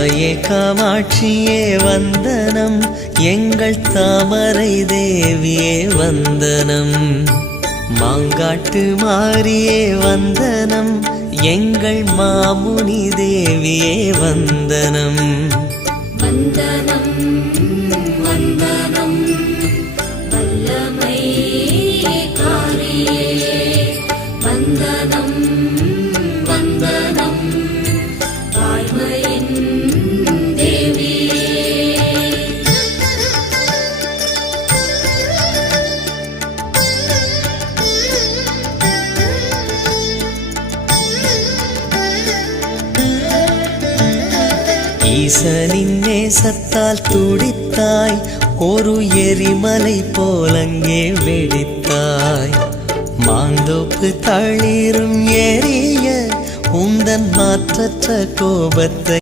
தாயே காமாட்சியே வந்தனம், எங்கள் தாமரை தேவியே வந்தனம். மாங்காட்டு மாரியே வந்தனம், எங்கள் மாமுனி தேவியே வந்தனம். வந்தனம் வந்தனம் வல்லமை காரியே, வந்தனம் வந்தனம் வாய்மையின் தேவியே. ஈசனின் நேசத்தால் துடித்தாய், ஒரு எரிமலை போலங்கே வெடித்தாய். மாந்தோப்பு தளிரும் எரிய உந்தன் மாற்றற்ற கோபத்தை